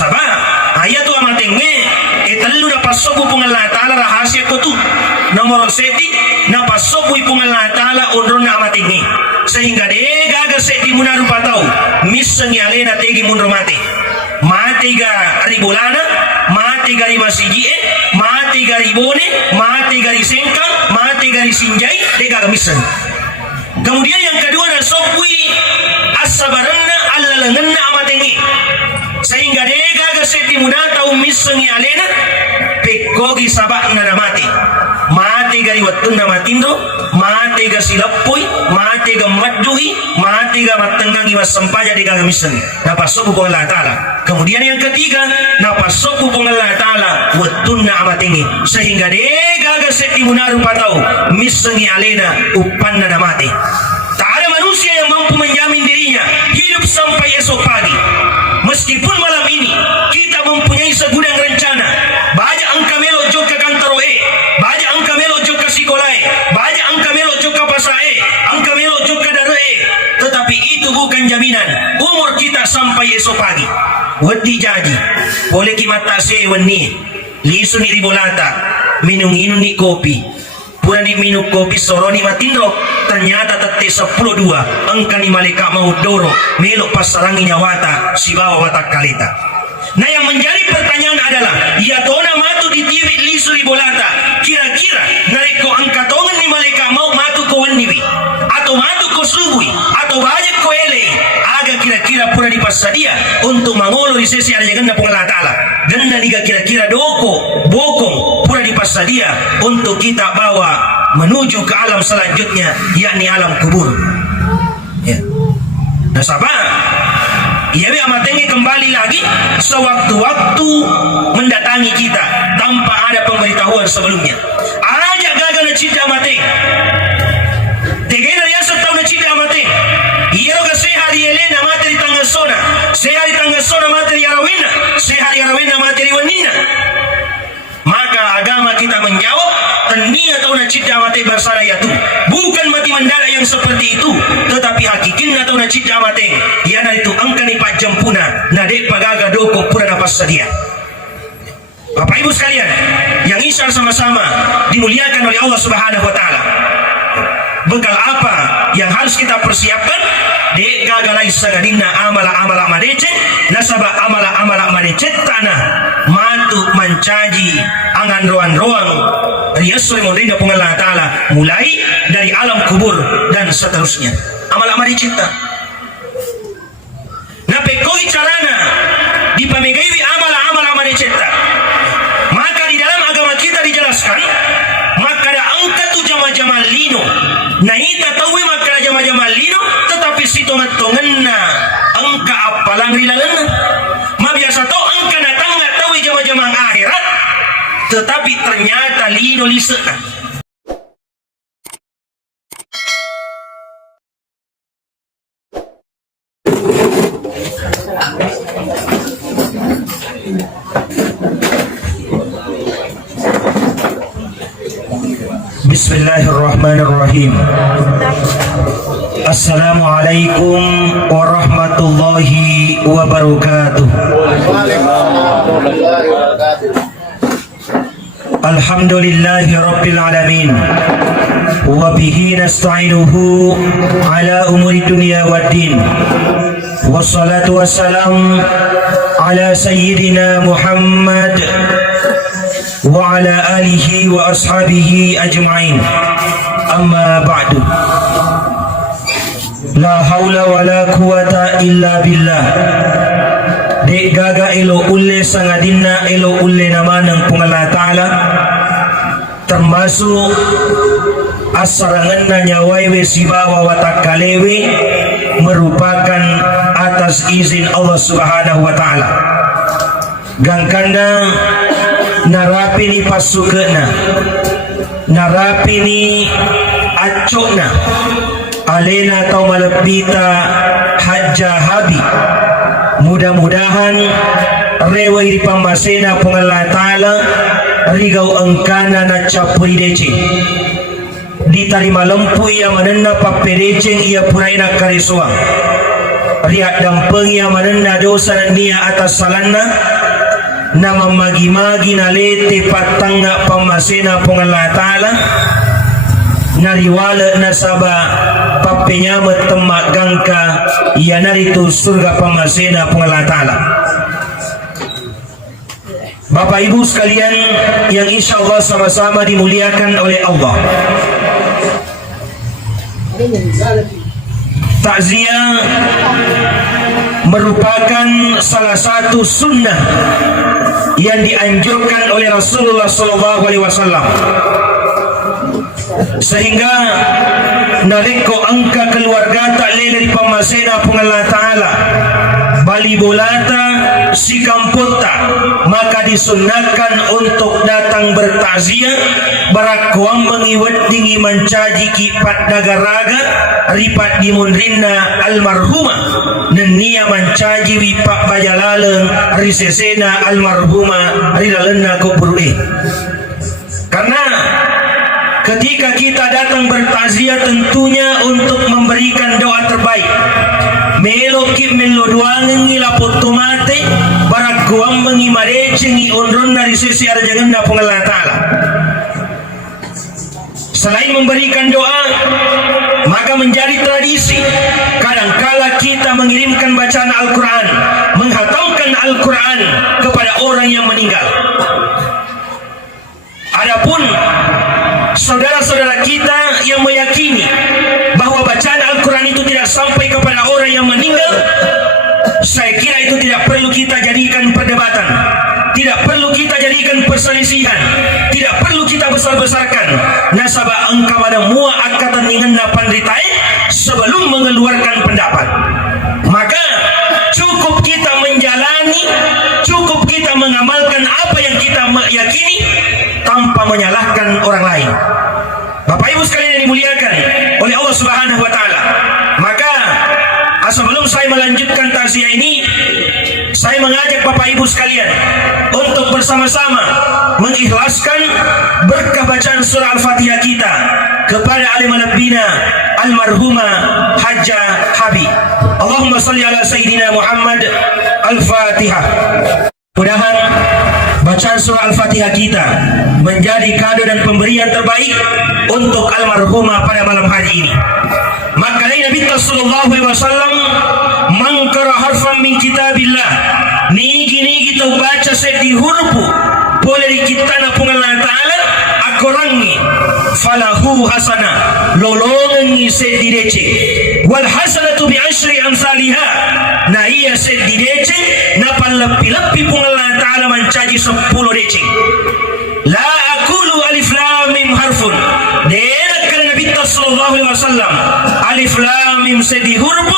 Nasaba ayat tu amatenge etalu na pasobu pung Allah Ta'ala rahasia ko tu nomor seti na pasobu pung Allah Ta'ala undron na amatenge sehingga de gaga seti munaru patau misengi alena tegi munro mate ga ribulana mate ga masiji mate ga ribone mate ga sengkang mate ga sinjai de gaga misen. Kemudian yang kedua na sopui asabaranna allalanganna amatengi sehingga de gaga seti munata misengi alena pekogi sabakna na mate gari wattuna matindo mate ga silapoi mate ga madduhi mate ga matenggangi wasampaja de gaga misen na pasoku pung Allah Ta'ala. Kemudian yang ketiga na pasoku pung Allah Ta'ala wattuna amatengi sehingga de gaga seti munaru patau misengi alena upanna na mate. Tak ada manusia yang mampu menjamin dirinya hidup sampai esok pagi. Meskipun malam ini kita mempunyai segudang rencana, baja angka melo joka kantor baja angka melo joka sekolah baja angka melo joka pasai angka melo joka dare, tetapi itu bukan jaminan umur kita sampai esok pagi. Wedi jadi boleh kimata seweni lisu ni ribolata minum ni kopi pura ni minum kopi soroni matindro ternyata tete 12 angka ni malaikat mau doro melok pasarangi nyawata si bawa watak kalita. Nah yang menjadi pertanyaan adalah ya tona matu di tiwi lisu di bolata kira-kira nareko angka tongan ni malaikat mau matu ko waniwi atau matu ko subui atau banyak ko ele aga kira-kira pura di pasadia untuk mangolo di sesi ada ganda pung Allah Ta'ala ganda niga kira-kira doko bokong pura di pasadia untuk kita bawa menuju ke alam selanjutnya yakni alam kubur ya. Nah sabar ia amatengi kembali lagi sewaktu-waktu mendatangi kita tanpa ada pemberitahuan sebelumnya. Aja gagal na cita amateng. Tegena ya setau na cita amateng. Ia roga sehari elena materi tangga sona. Sehari tangga sona materi arawina. Sehari arawina materi wanina. Maka agama kita menjawab tenia atau na cita amateng bersara yatu. Bukan mati mendadak yang seperti itu, tetapi hakikinna atau na cita amateng. Yana itu angka ni pajampuna nadek pagaga doko pura napas sedia. Bapak Ibu sekalian yang insya sama-sama dimuliakan oleh Allah Subhanahu wa Ta'ala, bekal apa yang harus kita persiapkan? Dek gagalai sagadina amala-amala madecet nasaba amala-amala madecet tanah matu mencaji angan roan-roang riasuri mondinda pung Allah Ta'ala mulai dari alam kubur dan seterusnya amala madecet na pekoi carana dipamegaiwi amala-amala madecet. Maka di dalam agama kita dijelaskan maka ada angka tu jama-jama lino na ita tahu maka ada jama-jama lino tetapi si tongan-tonganna angka apalang rilalan ma biasa tahu angka datang nggak tahu jama-jama akhirat tetapi ternyata lino lisana. Bismillahirrahmanirrahim. Assalamualaikum warahmatullahi wabarakatuh. Alhamdulillahi rabbil alamin. Wa bihi nasta'inuhu ala umuri dunya waddin. Wassalatu wassalam ala sayyidina Muhammad wa ala alihi wa ashabihi ajma'in. Amma ba'du. La haula wa la quwata illa billah. Dek gaga elo ulle sangadinna elo ulle namanang pung Allah Ta'ala termasuk asaranganna nyawaiwe sibawa watak kalewe merupakan atas izin Allah Subhanahu wa Ta'ala. Gangkanda narapi ni pasukena narapi ni acokna alena atau malapita hajja habi. Mudah-mudahan rewa iri pambasena pung Allah Ta'ala rigau angkana na capuri dece diterima lempu ia menena papereceng ia puraina karisuang riak dampengi amanenda dosa dan nia atas salanna na mamagi-magi na lete patangga pamasena pong Allah Ta'ala nariwala na saba papenyamat temagangka ia narito surga pamasena pong Allah Ta'ala. Bapak Ibu sekalian yang insya Allah sama-sama dimuliakan oleh Allah, takziah merupakan salah satu sunnah yang dianjurkan oleh Rasulullah SAW, sehingga naliko angka keluarga tak dari pamasena pun Allah Ta'ala bali bolata si kampota, maka disunahkan untuk datang bertakziah barakuang mengiwat tinggi mencaji kipat nagaraga ripat dimunrinna almarhumah nenia mencaji wipak bajalaleng risesena almarhumah rilalena kuburui. Karena ketika kita datang bertakziah tentunya untuk memberikan doa terbaik. Melokip meloduangan ngilapot tomate barakuang mengimarecengi onron dari sisi arjaganda pengalah Ta'ala. Selain memberikan doa, maka menjadi tradisi kadangkala kita mengirimkan bacaan Al-Quran, menghatamkan Al-Quran kepada orang yang meninggal. Adapun saudara-saudara kita yang meyakini bahwa bacaan Al-Quran itu tidak sampai kepada orang yang meninggal, saya kira itu tidak perlu kita jadikan perdebatan, tidak perlu kita jadikan perselisihan, tidak perlu kita besar-besarkan. Nasabah engkau pada mua akatan ningan pandritai sebelum mengeluarkan pendapat. Maka cukup kita menjalani, cukup kita mengamalkan apa yang kita yakini tanpa menyalahkan orang lain. Bapak Ibu sekalian yang dimuliakan oleh Allah Subhanahu wa Ta'ala, maka sebelum saya melanjutkan takziah ini, saya mengajak Bapak Ibu sekalian untuk bersama-sama mengikhlaskan berkah bacaan surah Al-Fatihah kita kepada alim al-bina almarhumah Hajjah Habib. Allahumma salli ala Sayyidina Muhammad. Al-Fatihah. Mudah-mudahan bacaan surah Al-Fatihah kita menjadi kado dan pemberian terbaik untuk almarhumah pada malam hari ini. Maka Nabi sallallahu alaihi wasallam mangkara harfan min kitabillah, nigi kita baca seti huruf boleh dikitana pun Allah Ta'ala akorangi falahu hasana lolongan seti dece wal hasanatu bi asyri amsalha, na iya seti dece na palapi-lapi pun Allah Ta'ala mencaji 10 dece. La aqulu alif lam mim harfun, dekat Nabi sallallahu alaihi wasallam alif lam mim sedi huruf,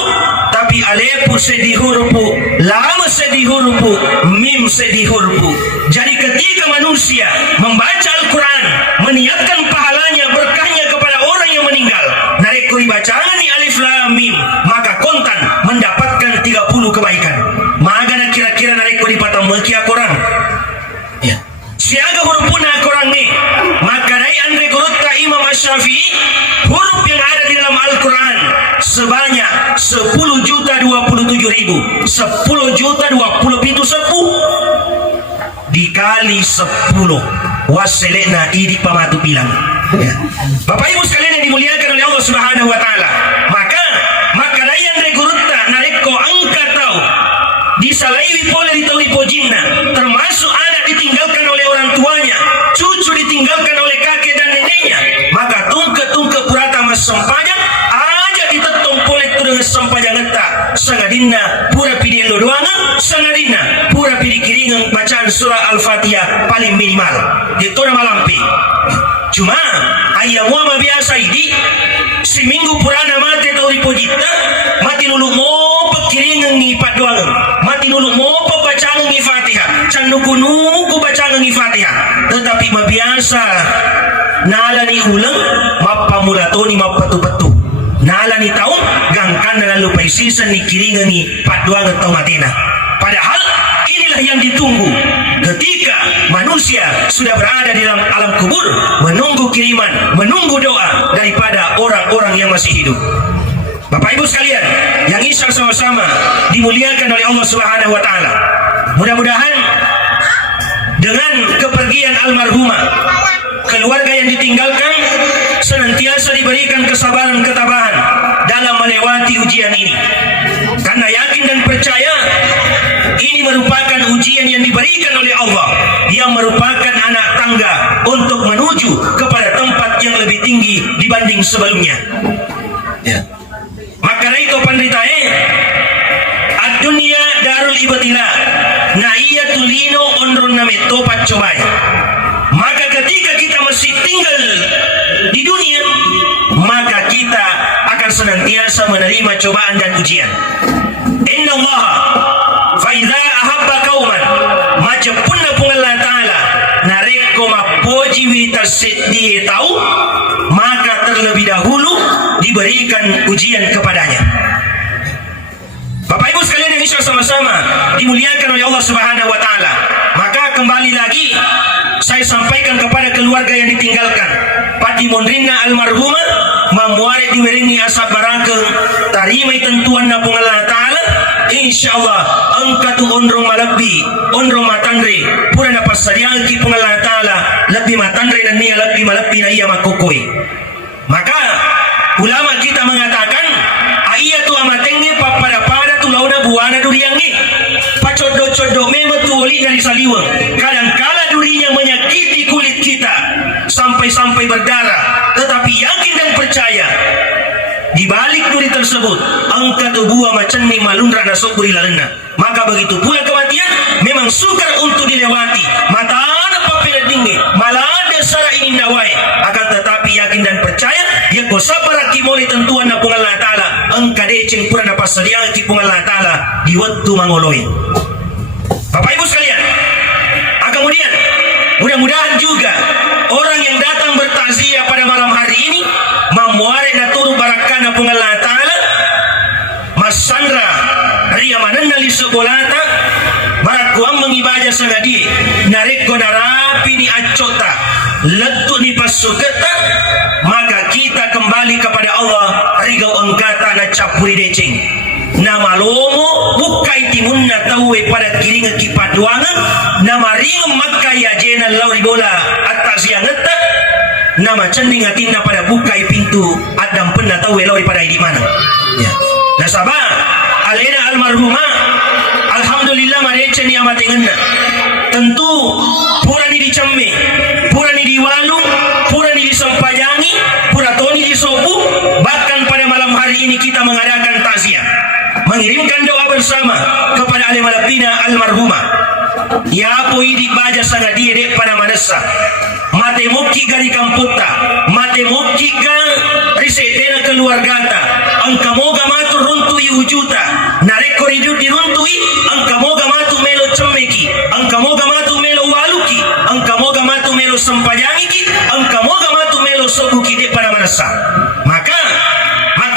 tapi alif sedi huruf, lam sedi huruf, mim sedi huruf. Jadi ketika manusia membaca Al-Quran, meniatkan pahalanya, berkahnya kepada orang yang meninggal, narekuri bacaan ni alif lam mim, maka kontan mendapatkan 30 kebaikan. Magana kira-kira narekuri patang mekia korang. Ya. Siaga huruf pun korang ni, maka dari Andre Kurutta Imam Asy-Syafi'i, huruf yang ada di dalam Al-Quran sebanyak 10.027.000, 10.027.10 dikali 10 waselena idi pamatu bilang. Ya. Bapak Ibu sekalian yang dimuliakan oleh Allah Subhanahu wa Ta'ala, maka dari Andre Kurutta nareko angka tahu disalaiwi boleh ditahui pojinna, termasuk anak ditinggalkan oleh orang tuanya, cucu ditinggalkan oleh kakek dan neneknya, maka tungke purata mas sempajang aja ditetong boleh terus sempajang eta sangadina pura pidi lodoangan, sangadina pura pidi kiringan bacaan surah Al-Fatihah paling minimal ditona malampi. Cuma ayah muama biasa ini si minggu purana mati tau ripojita mati lulu mo pekiringan ngipat doang, mati lulu mo bacaan ngi Fatihah, canduku bacaan ngi Fatihah, tetapi mabiasa nalani ulang mapamulatoni mapatu-patu, nalani tahu gangkan dan lupa isisan ni kiringan ngi paduang atau matina. Padahal inilah yang ditunggu ketika manusia sudah berada di dalam alam kubur, menunggu kiriman, menunggu doa daripada orang-orang yang masih hidup. Bapak Ibu sekalian yang insya sama-sama dimuliakan oleh Allah Subhanahu wa taala. Mudah-mudahan dengan kepergian almarhumah, keluarga yang ditinggalkan senantiasa diberikan kesabaran ketabahan dalam melewati ujian ini. Karena yakin dan percaya ini merupakan ujian yang diberikan oleh Allah, yang merupakan anak tangga untuk menuju kepada tempat yang lebih tinggi dibanding sebelumnya. Ya. Maka itu panditae ad-dunya darul ibtila naiyatul lino ondron name topat cobai. Maka ketika kita masih tinggal di dunia, maka kita akan senantiasa menerima cobaan dan ujian. Inna Allah fa idza ahabba qauman majapunna pungallah taala nareko mapoji witasiddi tahu, maka terlebih dahulu diberikan ujian kepadanya. Bapak Ibu sekalian yang insya sama-sama dimuliakan oleh Allah Subhanahu wa taala. Maka kembali lagi saya sampaikan kepada keluarga yang ditinggalkan, pati mondrina almarhumah mamuare diwerengi asap barakeng tarimai tentuan na pungallah taala, insyaallah angkatu ondrong malabbi ondrong matandre pura dapat sadialki pungallah taala lebih matandre dan nia lebih malabbi na iya makokoi. Maka ulama kita mengatakan ayatu amatengge papada-pada tu launa buana duriangi pacodo-codo memetuli dari saliwang. Kadang-kala durinya menyakiti kulit kita sampai-sampai berdarah, tetapi yakin dan percaya di balik duri tersebut angka tubuh macan mi malundra nasokuri lalena. Maka begitu pula kematian memang sukar untuk dilewati. Mata ana papila dinggi malada sara ini nawai, akan tetapi yakin dan percaya ya ko sabaraki moli tentuan na pungallah taala angka deceng pura na pasadiang ki pungallah taala di waktu mangoloi. Bapak Ibu sekalian, kemudian mudah-mudahan juga orang yang datang bertakziah pada malam hari ini mamuare na turu barakana pungallah taala Mas Sandra ria manenna li sekolata barakuang mengibadah sanadi nareko narapi ni acota letu ni pasuketa, maka kita kembali kepada Allah rigau angkata na capuri deceng nama lomo bukai timun na tawe pada kiringa kipaduangan nama ringem makaya jena lauri bola atas yang ngeta nama cending atina pada bukai pintu adam pernah tawe lauri pada di mana ya. Nah sabah alena almarhumah alhamdulillah marece ni amat ingenna tentu pura ni dicemme pura ni diwalu pura ni disempayangi pura toni disobu. Bahkan pada malam hari ini kita mengadakan takziah, mengirimkan doa bersama kepada alim alapina almarhumah ya poi di baja sangat dire pada manasa mate moki gari kamputa mate moki ka risetena keluargata angka moga matu runtui ujuta nareko hidup diruntui angka moga matu melo cemmeki angka moga matu melo waluki angka moga matu melo sempajangiki angka moga matu melo sobuki de pada manasa. Maka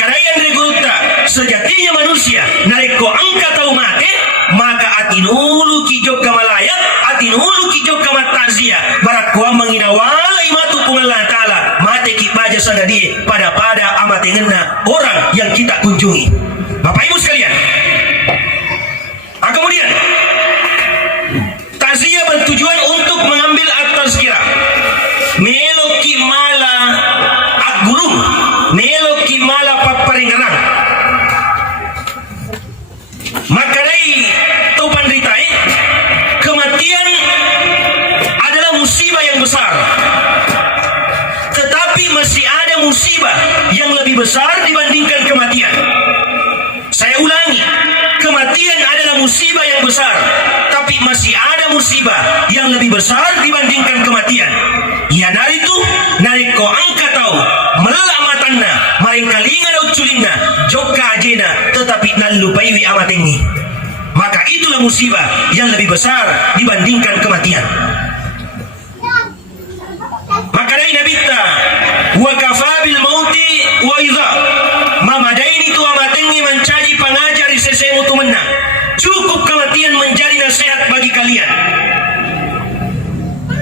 rayan reguruta sejatinya manusia nareko angka tau mate maka atinulu kijok kamalaya atinulu kijok kamatazia barakwa menginawala imatu pungallah taala mate kibaja sanadi pada amat ingena orang yang kita kunjungi. Bapak Ibu sekalian, kemudian takziah bertujuan untuk mengambil at-tazkirah meloki mala agurung meloki mala paparingarang. Maka dari tau pandritai kematian adalah musibah yang besar, tetapi masih ada musibah yang lebih besar dibandingkan kematian. Saya ulangi, kematian adalah musibah yang besar, tapi masih ada musibah yang lebih besar dibandingkan kematian. Ya dari itu nariko angka tahu melelak matanna maring kalinga dan uculinna joka ajena tetapi nalupaiwi amat tinggi. Maka itulah musibah yang lebih besar dibandingkan kematian. Maka dari nabita wa kafabil mauti wa idha mamadaini tu amat tinggi mencari pengajar di sesemu tu menang. Cukup kematian menjadi nasihat bagi kalian.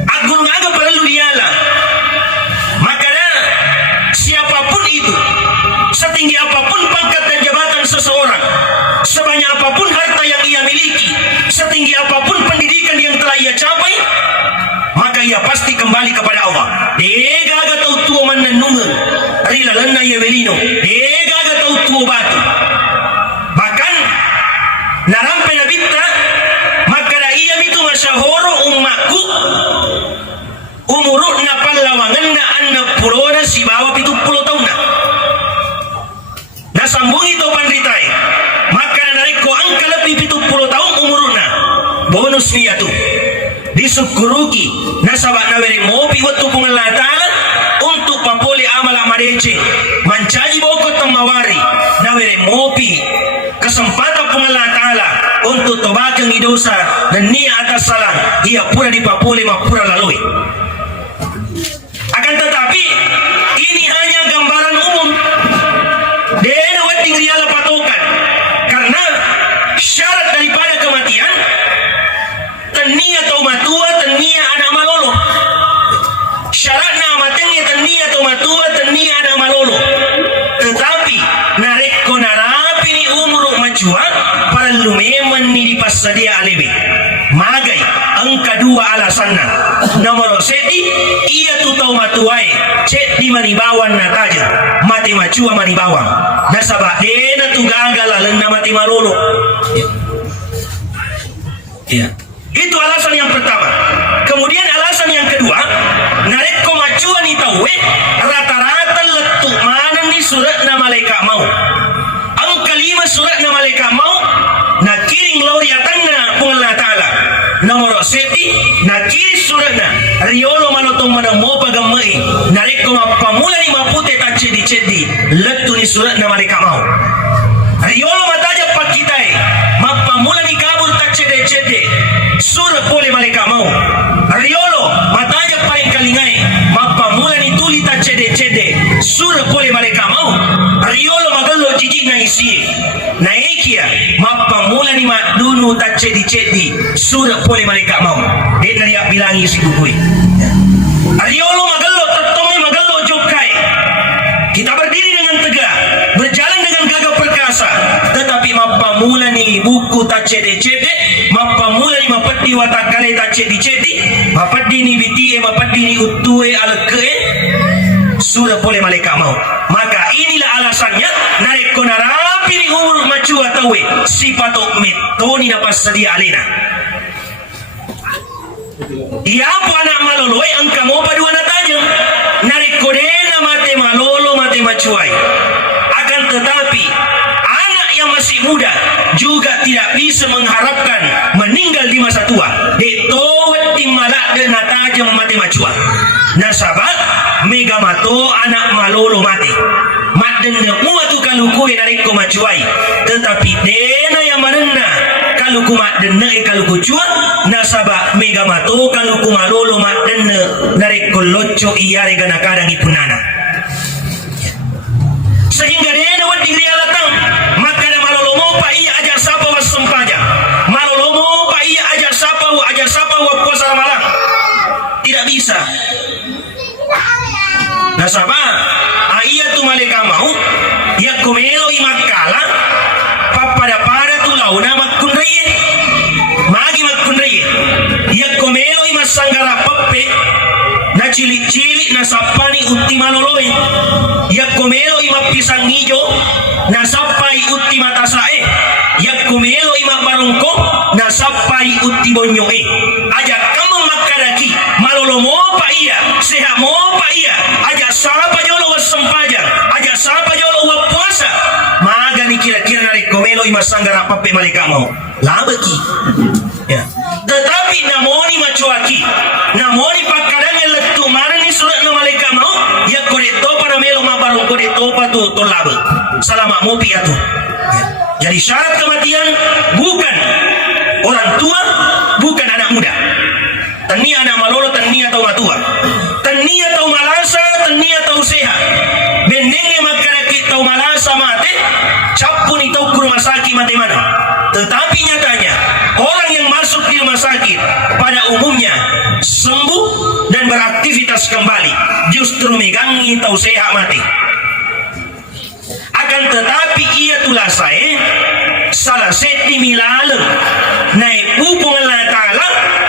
Agung aga perlu diala. Maka siapapun itu, setinggi apapun pangkat lalan na Yabelino. Gaga tau tuo batu. Bahkan narampe na bitta magkada iya itu masyahoro umakku umurut na palawangan na anak pulo na si bawa 70 tahun na. Nasambung itu pandritai. Maka narik ko angka lebih 70 tahun umurut na. Bonus niya tu. Disukuruki nasabak na beri mopi waktu pungalah ta'ala untuk papole amal amadece mancaji bokot tamawari na beri mopi kesempatan pungalah ta'ala untuk tobakan idosa dan niat atas salam ia pura di papole mapura lalui. Akan tetapi ini hanya gambaran umum. Dena wating riala patokan karena syarat daripada kematian tania atau matua tania anak malolo. Syarat na matengnya tania atau matua tania anak malolo. Tetapi nareko narapi ni umur macua para lumeman ni dipasadia alebe. Magai ang kedua alasanna. Nomor seti ia tu tau matuai cek di manibawan na taja mati macua manibawang. Nasabak dena tu gagal alena mati malolo. Ya. Itu alasan yang pertama. Kemudian alasan yang kedua, nareko macuan ni tawe rata-rata letuk mana ni surat na malaikat mau. Ang kalima surat na malaikat mau na kiring lauriatan na pungalah ta'ala. Nomor seti na kiri surat na riolo malotong mana mo pagamai nareko mapamula ni mapute tak cedi-cedi letu ni surat na malaikat mau. Riolo mataja pakitai mapamula ni kabur tak cede-cede surat boleh malaikat mau. Riolo matanya paling kalingai mapamula ni tuli tak cede-cede surat boleh malaikat mau. Riolo magalo jijik na isi na ikia mapamula ni madunu tak cedi-cedi surat boleh malaikat mau. Dia nariak bilangi si gugui. Riolo magalo tertongi magalo jokai. Kita berdiri dengan tegak, berjalan dengan gagah perkasa, tetapi mapamula ni buku tak cede-cede, mapamula ni mapadi watakale tak cedi-cedi, mapadi ni biti mapadi ni utue alke sudah boleh malaikat mau. Maka inilah alasannya nareko narapi ni umur macua tawe sipatok metoni dapat sedia alena. Ia apa anak maloloi angka mau padu anak tajam nareko dena mate malolo mate macuai. Akan tetapi anak yang masih muda juga tidak bisa mengharapkan meninggal di masa tua. Detowet timalak dan tajam mate macua. Nasabak mega mato anak malolo mati. Mat denda muatu kaluku nareko macuai. Tetapi dena yang manena kaluku mat denda kaluku cua. Nasabak mega mato kaluku malolo mat denda nareko loco iare gana kadang ipunana. Sehingga dena wat diriya latang maka da malolomo pa iya ajar sapa was sempaja. Malolomo pa iya ajar sapa wa puasa malam. Tidak bisa. Nasabah ayat tu malaikat mau ya komelo imakala papada tu launa makun reye magi makun reye ya komelo imasanggara pappe na cilik-cilik na sapani uti maloloe ya komelo imapisang ijo na sapai uti matasae ya komelo imabarungko na sapai uti bonyoe aja kamu makadaki malolomo pa iya sehat mo pa iya aja sapa jolo was sempajang aja sapa jolo wa puasa maga ni kira-kira dari komelo imasanggara pappe malaikat mau labeki ya tetapi namoni macuaki namoni pakadang letu mana ni surat no malaikat mau ya kode topa na melo mabarung kode topa tu labe salama mopi atu ya. Jadi syarat kematian bukan orang tua bukan anak muda tania anak malolo tania atau matua tania atau malasa tania atau sehat bendenge makaraki atau malasa mate capun itu ke rumah sakit mati mana. Tetapi nyatanya orang yang masuk di rumah sakit pada umumnya sembuh dan beraktivitas kembali justru megangi atau sehat mati. Akan tetapi ia tulah saya salah seti milalem naik hubungan Allah Ta'ala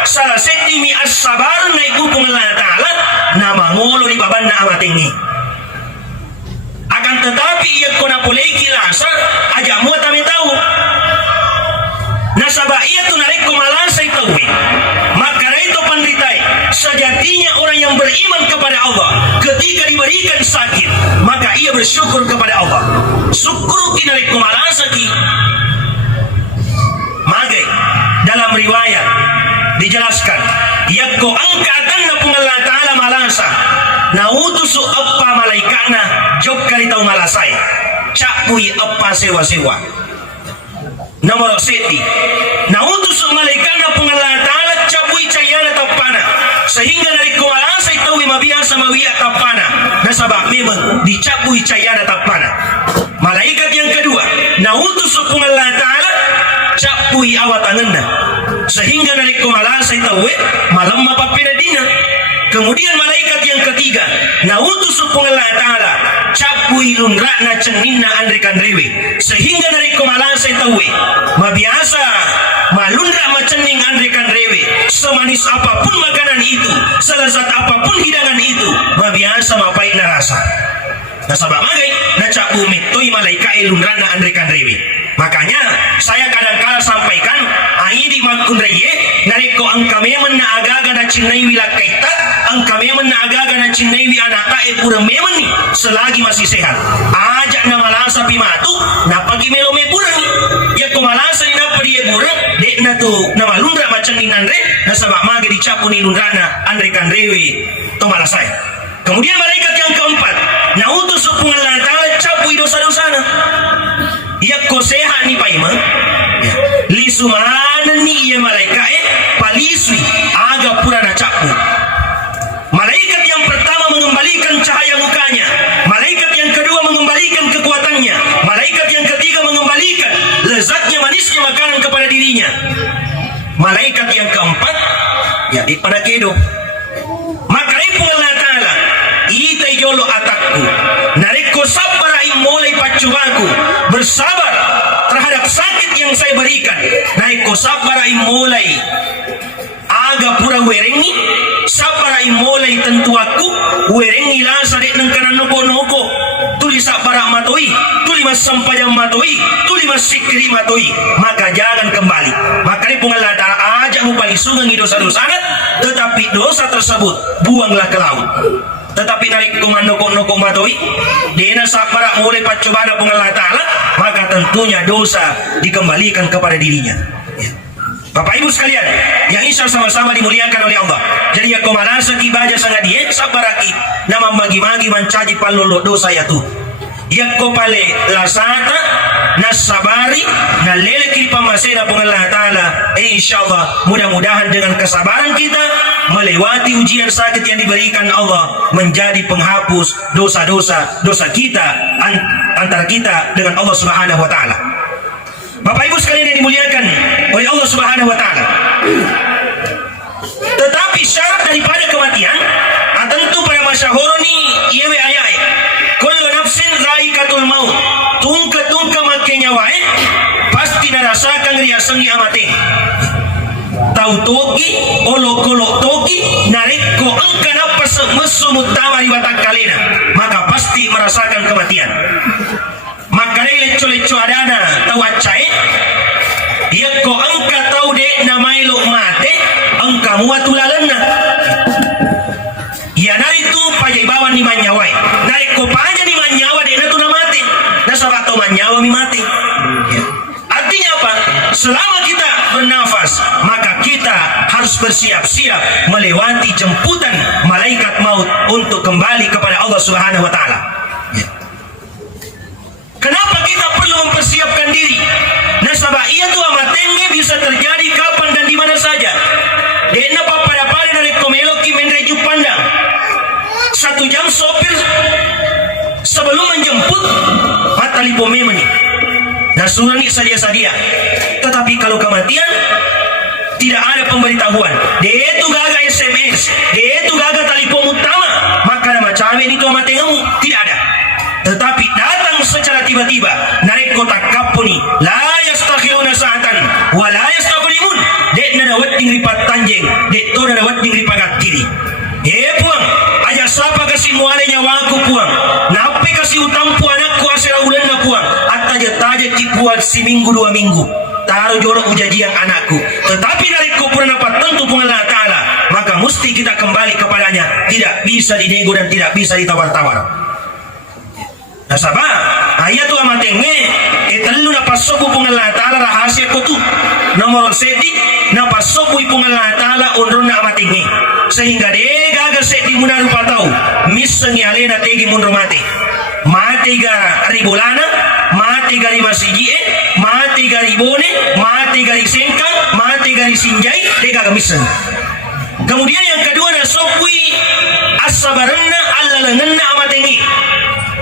salah seti mi as-sabar naik hubungan Allah Ta'ala nama ngolo di babanda amat tinggi tetapi ia kona pulei kilasa aja mua tami tahu nasabah ia tu narik kumalasai tahu maka itu pandritai sejatinya orang yang beriman kepada Allah ketika diberikan sakit maka ia bersyukur kepada Allah syukur kinarik kumalasaki magai dalam riwayat dijelaskan yakko angkatan na pungal ta'ala malasa na utusu apa malaikana jok kali tahu malasai cakui apa sewa-sewa nomor seti na utusu malaikana pungal ta'ala cakui cayana tapana sehingga dari kumalasai tahu mabiasa mawia tapana nasabah memang dicakui cayana tapana malaikat yang kedua na utusu pungal ta'ala cakui awatanganna sehingga dari kumalasai tahu malam mapapinadina. Kemudian malaikat yang ketiga na utus Allah Ta'ala capui lunrana cenninna andrekan rewe sehingga dari kumalasai tahu mabiasa malundra macenning andrekan rewe semanis apapun makanan itu selezat apapun hidangan itu mabiasa mapait na rasa nasabah magai na capu mitoi malaikai lunrana andrekan rewe. Makanya saya kadang-kala sampaikan aidi makun reye nariko ang kameman na agaga na cinnai wila kaita ang kameman na agaga na cinnai wi anaka pura meman ni selagi masih sehat ajak na malasa pimatu na pagi melome pura ni ya ko malasa ni na padi pura dek na tu na malundra macam ni nandre na sabak mage dicapu ni lundrana andre kan rewe to malasai. Kemudian malaikat yang keempat na utus supungan lantaran capu dosa-dosana yakko sehat ni paima lisumanan ni ia malaikat palisui aga pura na capu. Malaikat yang pertama mengembalikan cahaya mukanya, malaikat yang kedua mengembalikan kekuatannya, malaikat yang ketiga mengembalikan lezatnya manisnya makanan kepada dirinya, malaikat yang keempat ya pada kedo. Maka ipung Allah Ta'ala ita yolo atakku nariko sabara mulai pacubaku bersabar terhadap sakit yang saya berikan nariko sabara mulai aga pura werengi sabara mulai tentu aku werengi lasa dek nang kanan noko tuli sabara matoi tuli mas sampayang matoi tuli mas sikri matoi maka jangan kembali. Maka ipung Allah Ta'ala ajak mupali sungai dosa-dosana tetapi dosa tersebut buanglah ke laut. Tetapi narik kuman noko matoi dena sapara mulai pacobana pengalah Ta'ala maka tentunya dosa dikembalikan kepada dirinya ya. Bapak Ibu sekalian yang insya sama-sama dimuliakan oleh Allah, jadi ya komalasa kibaja sangat dia sabaraki nama bagi-bagi mencaji palolo dosa ya tu ya kopale lasata nasabari na lelekil pamasena pengalah Ta'ala insyaallah mudah-mudahan dengan kesabaran kita melewati ujian sakit yang diberikan Allah menjadi penghapus dosa kita antara kita dengan Allah Subhanahu wa taala. Bapak Ibu sekalian yang dimuliakan oleh Allah Subhanahu wa taala. Tetapi syarat daripada kematian tentu para masyahurni ieu ayai kullu nafsin zaikatul maut tungka makanya wae pasti narasakan riasang di amate tau toki olok-olok toki nariko angkan apa semesumut tawa di batang kalena maka pasti merasakan kematian. Maka leco-leco adana tau acai ia ko angka tau dek namai lo mate angka muatulalana ya nari tu pajaibawan ni manyawai nariko paja ni manyawa dek na tu na mate nasabat tau manyawa mi mate ya. Artinya apa? Selama kita bernafas maka kita harus bersiap-siap melewati jemputan malaikat maut untuk kembali kepada Allah Subhanahu wa taala. Ya. Kenapa kita perlu mempersiapkan diri? Nasabah ia tu amatenge bisa terjadi kapan dan di mana saja. Dena papada-pada dari komeloki menreju pandang. 1 jam sopir sebelum menjemput matalipo memeni. Nasurani sadia-sadia. Tetapi kalau kematian tidak ada pemberitahuan. Dia itu gaga SMS, dia itu gaga telepon utama. Maka nama cawe itu amatengamu tidak ada. Tetapi datang secara tiba-tiba. Narik kotak kapuni. La yastakhiruna sa'atan wa la yastaqdimun. Dek na dawat ding ripat tanjeng, dek to na dawat ding ripagat kiri. Puang, aja siapa kasih muale nyawaku puang. Nape kasih utampu anakku puang ataja-taja kipuan si minggu 2 minggu taruh jorok ujajian anakku, tetapi dari kupurana tentu pun Allah Ta'ala, maka mesti kita kembali kepadanya, tidak bisa dinego dan tidak bisa ditawar-tawar. Nah sabah ayat tu amatenge etalu na pasoku pun Allah Ta'ala rahasia ko tu nomor seti na pasoku pun Allah Ta'ala undron na amatenge sehingga de gaga seti muna rupa tau misengi alena tegi munro mate ga ribolana mate ga rimasijie mate ga ribone mate ga risengkang mate ga risinjai de gaga misen. Kemudian yang kedua na sopui asabaranna allalanganna amatenge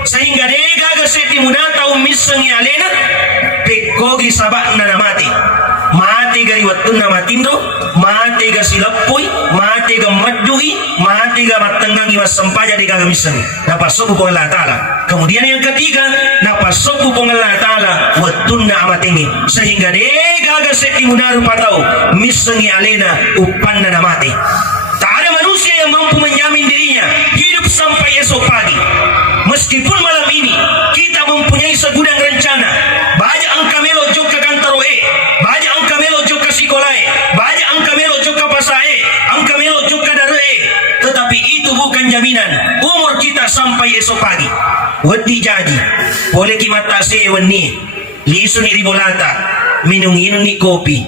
sehingga de gaga seti muna tau misengi alena pekogi sabak na mate ga riwatun na matindo mate ga silapui mate ga madjui mate ga matenggangi masampaja de gaga misen na pasoku pun Allah Ta'ala. Kemudian yang ketiga na pasoku pun Allah Ta'ala watun na amatenge sehingga de gaga seti muna rupa tau misengi alena upan na mate. Tak ada manusia yang mampu menjamin dirinya hidup sampai esok pagi. Meskipun malam ini kita mempunyai segudang rencana, banyak angka melo jok ke kantor banyak angka melo jok ke sekolah banyak angka melo jok ke pasar angka melo jok ke daerah, tetapi itu bukan jaminan umur kita sampai esok pagi. Wedi jadi, boleh kimata seweni, lisu ni ribolata, minum ni kopi,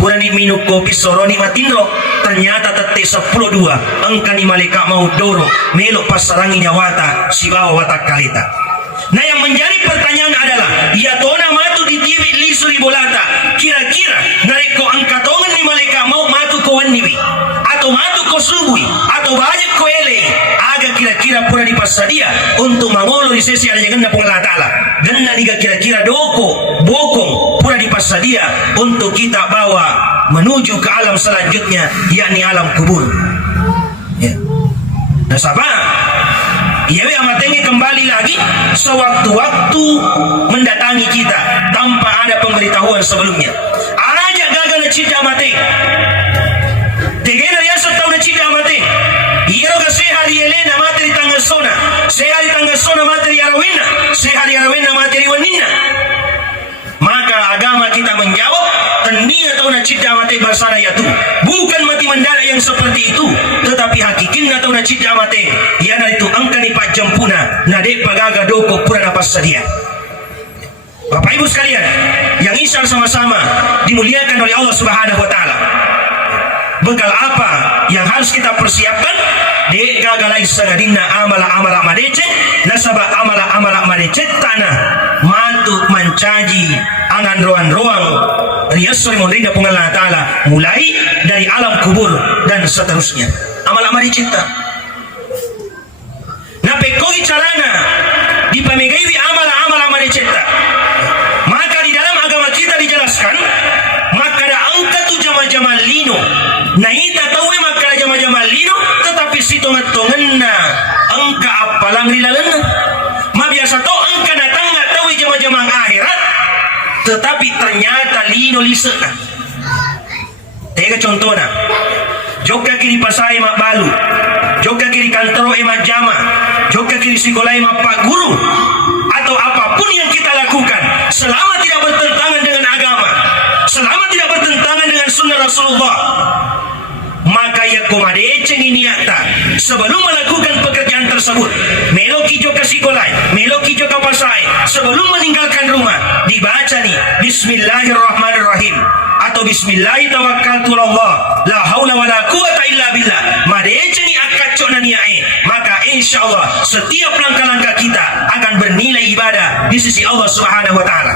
pura ni minum kopi soroni matindro, ternyata tete 12 angka ni malaikat mau doro melok pasarangi nyawata si bawa watak kalita. Nah yang menjadi pertanyaan adalah ya tona matu di TV lisu ribolata kira-kira nareko angka tongan ni malaikat mau matu ko waniwi atau matu ko subui atau banyak ko ele aga kira-kira pura di pasadia untuk mangolo di sesi ada jangan pun Allah Ta'ala ganna niga kira-kira doko bokong pura di pasadia untuk kita bawa menuju ke alam selanjutnya yakni alam kubur ya. Nah sabar ia amatenge kembali lagi sewaktu-waktu mendatangi kita tanpa ada pemberitahuan sebelumnya. Aja gagal na cita amateng. Tegena riasa tau na cita amateng. Iro ga sehari elena materi tanggal sona. Sehari tanggal sona materi arawena. Sehari arawena materi wanina. Maka agama kita menjawab tenia tau na cita amateng basana yatu. Bukan mati mendadak yang seperti itu, tetapi hakikinna tau na cita amateng. Yana itu angka ni pajampuna na de pagaga doko pura na pasadia. Bapak Ibu sekalian yang insya Allah sama-sama dimuliakan oleh Allah Subhanahu wa Ta'ala, bekal apa yang harus kita persiapkan? De gagalai sangadina amala-amala madece nasaba amala-amala madece tanah matu mencaji angan roan-roang riasori mondrinda pengalah Ta'ala mulai dari alam kubur dan seterusnya amala madece na pekogi calana dipamegaiwi amala-amala madece. Maka di dalam agama kita dijelaskan maka ada angka tu jama-jama lino na ita tahu maka ada jama-jama lino tetapi si tongan-tonganna angka apalang rilalan ma biasa to angka datang nggak tahu jama-jama akhirat tetapi ternyata lino lisena tega contohnya joka kiri pasai mak balu joka kiri kantoro emak jama joka kiri sekolah emak pak guru atau apapun yang kita lakukan selama tidak bertentangan dengan agama, selama tidak bertentangan dengan sunnah Rasulullah, maka ya komadeceng ini yakta sebelum melakukan pekerjaan tersebut meloki joka sekolah meloki joka pasai sebelum meninggalkan rumah dibaca nih Bismillahirrahmanirrahim atau Bismillahirrahmanirrahim la haula wala quwata illa billah madeceng akacok na niae maka insyaallah setiap langkah-langkah kita akan bernilai ibadah di sisi Allah Subhanahu wa Ta'ala.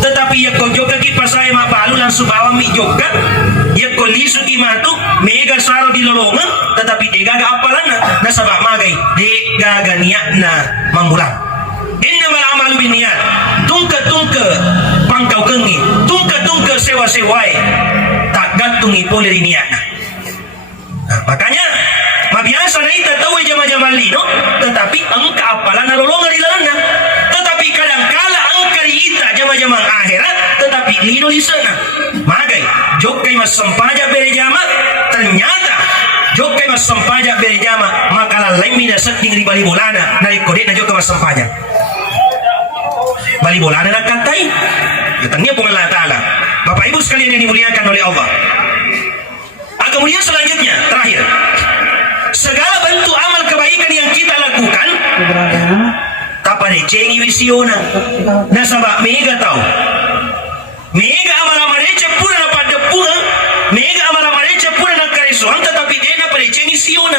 Tetapi ya ko joka ki pasai ma balu langsung bawa mi joka ya ko lisu ki matu mega saro di lolongan tetapi degaga apalana nasabah magai degaga niatna mangulang. Innamal amalu binniyat tungke pangkau kengi tungke sewa-sewai tak gantungi boleh niatna. Nah, makanya mabiasa na ita tahu jama-jama lino tetapi angka apalan lolongan di lalana tetapi kadang-kala angka di ita jama-jama akhirat tetapi lino di sana magai jokai mas sempaja bere jama ternyata jokai mas sempaja bere jama maka lain mina setting riba bolana dari kode na jokai mas sempaja bali bola na nagkantay. Katanya po Allah Ta'ala. Bapak Ibu sekalian yang dimuliakan oleh Allah. Kemudian selanjutnya, terakhir, segala bentuk amal kebaikan yang kita lakukan kapare cengi visiona nasaba mega tahu mega amal receh pura na pada pura mega amal receh pura na karesuan tetapi dia na pada cengi siona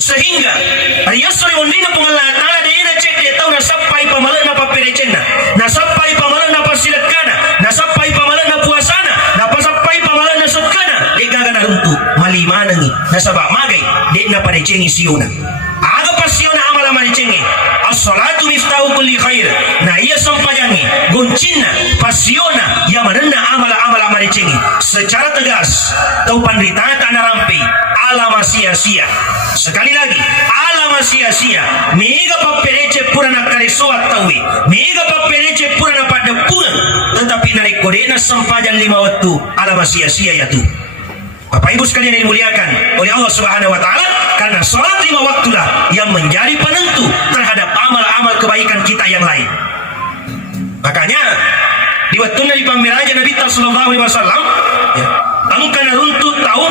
sehingga Arya sore ondina pun Allah Ta'ala dia na cek dia tahu na sampai pamalan na paperecena na sampai pamalan na pasilakana na sampai pamalan na puasana na sampai pamalan na sutkana gaga na runtu malimanangi nasaba magay di na panicengi siyona aga pa siyona amala manicengi as-salatu miftahu kulli khair na iya sampayangi guncinna pasiona yamananna amala manicengi secara tegas tau pandritata na rampi alama sia-sia sekali lagi alama sia-sia mega paperece pura na karisoat tawi mega paperece pura na padapungan tetapi narik kode na sampayan 5 waktu alama sia-sia ya tu. Bapak Ibu sekalian yang dimuliakan oleh Allah Subhanahu wa Ta'ala, karena sholat 5 waktulah yang menjadi penentu terhadap amal-amal kebaikan kita yang lain. Makanya di waktu di pamiraja Nabi sallallahu alaihi wasallam ya, angka runtut tahu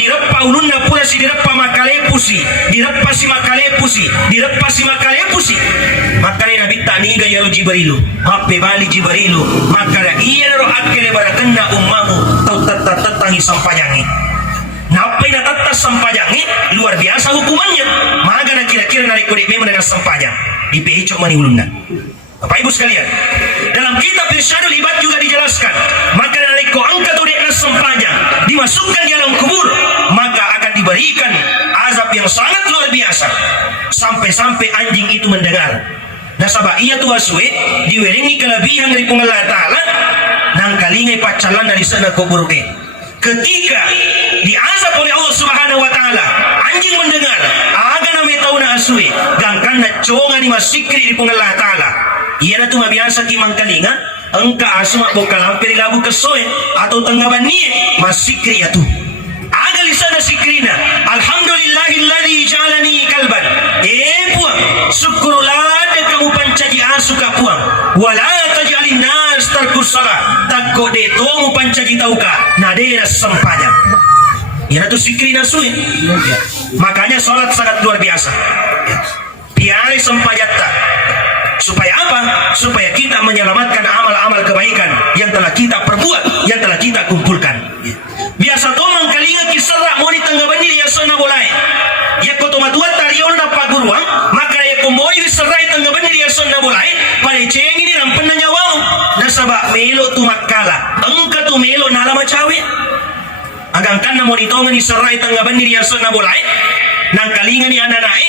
direppa ulunna pula si direppa makalepusi direppa si makalepusi makanya Nabi taniga ya Jibrilu mape bali Jibrilu makanya iya ro akhirnya barakanna ummamu tau tatangi sampayangi napai na tatas sampayangi luar biasa hukumannya maka na kira-kira narik kudik memang dengan sampayang di pehicok mani ulunna. Bapak Ibu sekalian, dalam kitab Irsyadul Ibad juga dijelaskan, maka naliko angkat udik sampayang dimasukkan di dalam kubur, maka akan diberikan azab yang sangat luar biasa sampai-sampai anjing itu mendengar. Nasabah ia tu aswe diweringi kelebihan dari Allah Ta'ala nang kalingai pacalan dari sana kubur ke. Ketika diazab oleh Allah Subhanahu wa Ta'ala, anjing mendengar, aga na tahu na aswe, gangkan na conga ni masikri di Allah Ta'ala. Ia na tu mabiasa ki mangkalinga, engka asu makboka lampir labu kesoe atau tanggaban niye masikri ya tu. Aga lisana sikrina, alhamdulillahilladzi ja'alani kalban. Puang, syukurlah kamu pancaji asu ka puang. Wala taj'alin nas tarkus salat. Takko de tomu pancaji tauka. Nadera sampanya. Ia tu sikrina suin. Makanya salat sangat luar biasa. Biari sampajatta. Supaya apa? Supaya kita menyelamatkan amal-amal kebaikan yang telah kita perbuat, yang telah kita kumpulkan. Biasa tomang kalinga kisara mo ni tanggaban ni ya sana bolai. Ya ko tomatua tariol na paguruang, maka ya ko mo ni sarai tanggaban ni ya sana bolai. Pare ceng ini rampan na nyawa. Nasaba melo tu makala. Engka tu melo na lama cawe. Agang kan na mo ni tongan ni sarai tanggaban ni ya sana bolai. Nang kalinga ni ananai.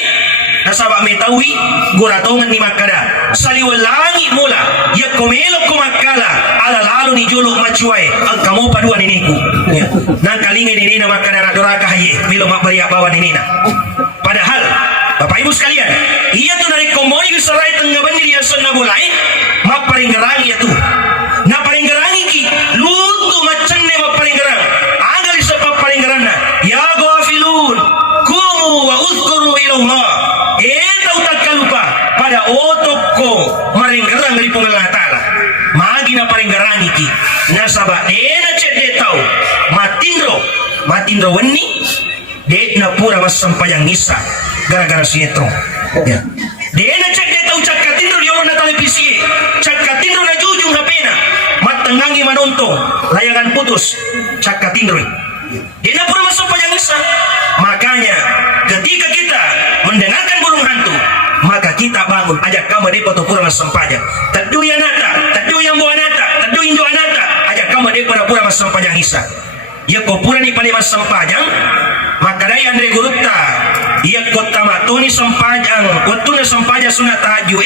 Nasaba metawi goratongan ni makada saliwalangi mula ya komelo kumakala ala lalu ni jolo macuai ang kamu paduan iniku ya. Nang kalinga ni nina makada doraka haye milo makbaria bawa ni nina padahal Bapak Ibu sekalian ia tu dari komoi sarai tanggaban ni dia sana bulai maparinggerangi ya tu na paringgerangi ki lutu macenne maparinggerang agal isa paparinggerana ya ghafilun kumu wa uzkuru ilallah tahu tak kalupa pada otokko maringgerang dari Allah Ta'ala magi na paringgerang iki nasaba ena cek de tahu matindro weni de na pura mas sampayang isa gara-gara sinetron ya de ena cek de tahu cak katindro di na televisi cak katindro na jujung hapena matengangi manontong layangan putus cak katindro de na pura mas sampayang isa makanya ketika kita mendengarkan burung hantu maka kita bangun ajak kamu depo to pura masampaja tadu ya nata tadu yang buah nata tadu injo anata ajak kamu depo na pura masampajang isa ya ko pura ni pali masampajang maka dai andre gurutta ya ko tamatoni sampajang waktu na sampaja sunat tahajud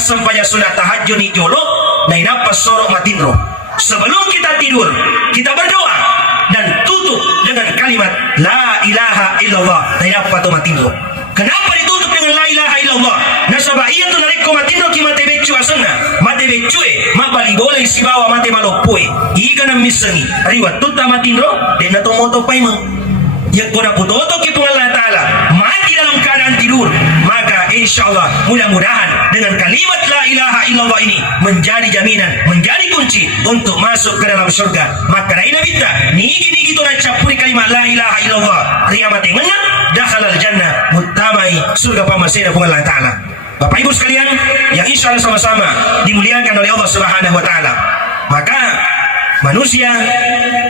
asampaja sunat tahajud ni jolo na inapa soro matindro sebelum kita tidur kita berdoa dan tutup dengan kalimat la ilaha illallah na inapa to matindro. Kenapa ditutup dengan la ilaha illallah? Nasaba iya tu nariko matindro ki mate becu asana, mate becue, mabali boleh si bawa mate malopue. Iga na misengi, riwat tuta matindro, dan nato moto paimang. Ya kona putoto ki Allah Ta'ala, mati dalam keadaan tidur, maka insyaallah mudah-mudahan dengan kalimat la ilaha illallah ini menjadi jaminan, menjadi kunci untuk masuk ke dalam surga. Maka raina bitta nigi tu capuri kalimat la ilaha illallah riyamati ngena dakhalal jannah mutamai surga pamasena pun Allah taala. Bapak Ibu sekalian yang insya Allah sama-sama dimuliakan oleh Allah Subhanahu wa taala. Maka manusia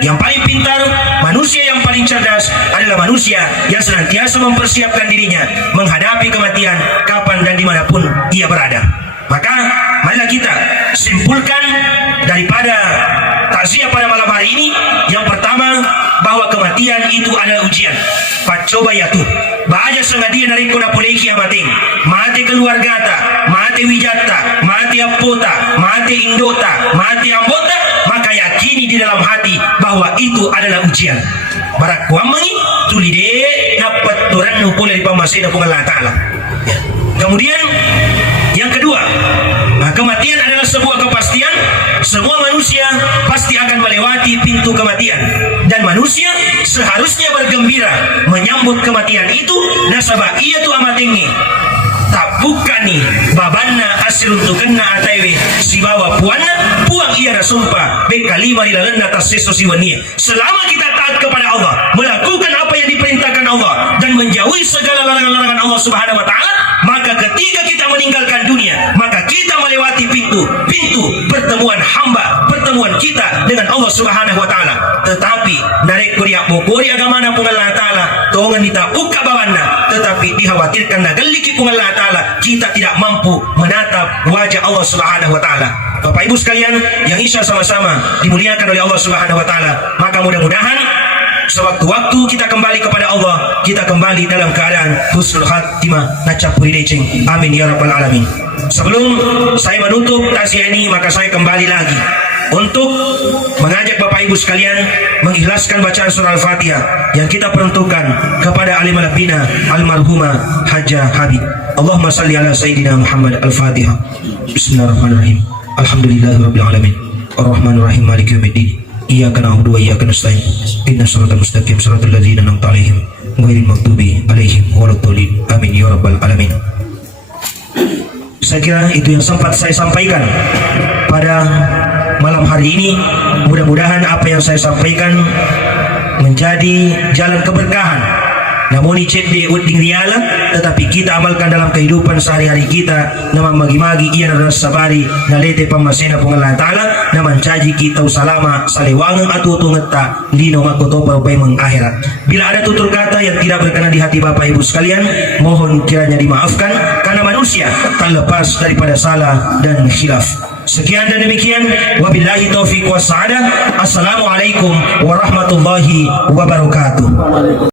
yang paling pintar, manusia yang paling cerdas adalah manusia yang senantiasa mempersiapkan dirinya menghadapi kematian kapan dan dimanapun ia berada. Maka marilah kita simpulkan daripada takziah pada malam hari ini. Yang pertama, bahwa kematian itu adalah ujian. Pacoba ya tuh baja sengadia dari kona poleki amating mati keluarga ta, mati wijata, mati apota, mati indota, mati ambota, maka yakini di dalam hati bahwa itu adalah ujian. Barak kuamangi tulide dapat turan nupul dari pamasina pun Allah Ta'ala. Kemudian yang kedua, kematian adalah sebuah kepastian. Semua manusia pasti akan melewati pintu kematian, dan manusia seharusnya bergembira menyambut kematian itu. Nasabah ia tu amat tinggi tak bukani babanna asirun tukenna ataiwe si bawa puanna puang ia na sumpah bekalima dilalena taseso siwania. Selama kita taat kepada Allah, melakukan apa yang diperintahkan Allah dan menjauhi segala larangan-larangan Allah Subhanahu wa taala, maka ketika kita meninggalkan dunia, maka kita melewati pintu pertemuan hamba, pertemuan kita dengan Allah Subhanahu wa taala. Tetapi narik kuriak bokori agamana pun Allah taala tongan kita buka bawanna, tetapi dikhawatirkan nagaliki pun Allah taala kita tidak mampu menatap wajah Allah Subhanahu wa taala. Bapak Ibu sekalian yang insya sama-sama dimuliakan oleh Allah Subhanahu wa taala, maka mudah-mudahan sewaktu-waktu kita kembali kepada Allah, kita kembali dalam keadaan husnul khatimah nacapuri deceng. Amin ya rabbal alamin. Sebelum saya menutup takziah ini, maka saya kembali lagi untuk mengajak Bapak Ibu sekalian mengikhlaskan bacaan surah Al-Fatihah yang kita peruntukkan kepada alim al-bina almarhumah Hajjah Habib. Allahumma salli ala sayyidina Muhammad. Al-Fatihah. Bismillahirrahmanirrahim. Alhamdulillahirabbil alamin. Arrahmanir rahim. Maliki yaumiddin. Iyyaka na'budu wa iyyaka nasta'in. Ihdinas siratal mustaqim, siratal ladzina an'amta 'alaihim ghairil maghdubi 'alaihim waladdallin. Amin ya rabbal alamin. Saya kira itu yang sempat saya sampaikan pada malam hari ini. Mudah-mudahan apa yang saya sampaikan menjadi jalan keberkahan. Namun icende uding riala, tetapi kita amalkan dalam kehidupan sehari-hari kita. Nama magi-magi ia adalah sabari nalete pamasena pung Allah Ta'ala naman caji kita usalama salewangang atu tungeta lino makotopa upay mengakhirat. Bila ada tutur kata yang tidak berkenan di hati Bapak Ibu sekalian, mohon kiranya dimaafkan, karena manusia tak lepas daripada salah dan khilaf. Sekian dan demikian, wabillahi taufiq was sa'adah. Assalamualaikum warahmatullahi wabarakatuh.